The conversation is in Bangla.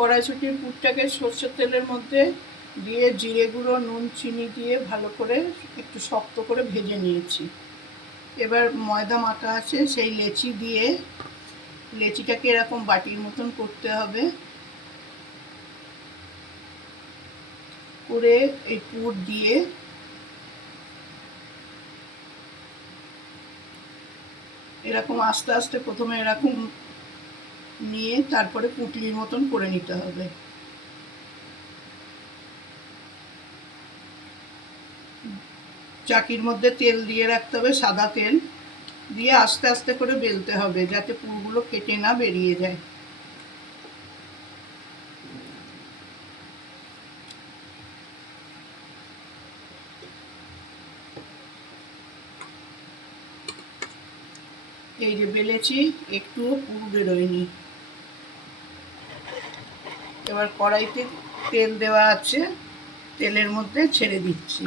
কড়াইশুঁটির পুরটাকে সর্ষের তেলের মধ্যে দিয়ে জিরে গুঁড়ো, নুন, চিনি দিয়ে ভালো করে একটু শক্ত করে ভেজে নিয়েছি। এবার ময়দা মাখা আছে, সেই লেচি দিয়ে লেচিটাকে এরকম বাটির মতন করতে হবে, করে এই পুর দিয়ে এরকম আস্তে আস্তে প্রথমে এরকম নিয়ে তারপরে পুটলির মতন করে নিতে হবে। চাকির মধ্যে তেল দিয়ে রাখতে হবে, সাদা তেল দিয়ে আস্তে আস্তে করে বেলতে হবে যাতে পুরগুলো কেটে না বেরিয়ে যায়। এই যে বেলেছি, একটুও পুর বেরোয়নি। এবার কড়াইতে তেল দেওয়া আছে, তেলের মধ্যে ছেড়ে দিচ্ছি।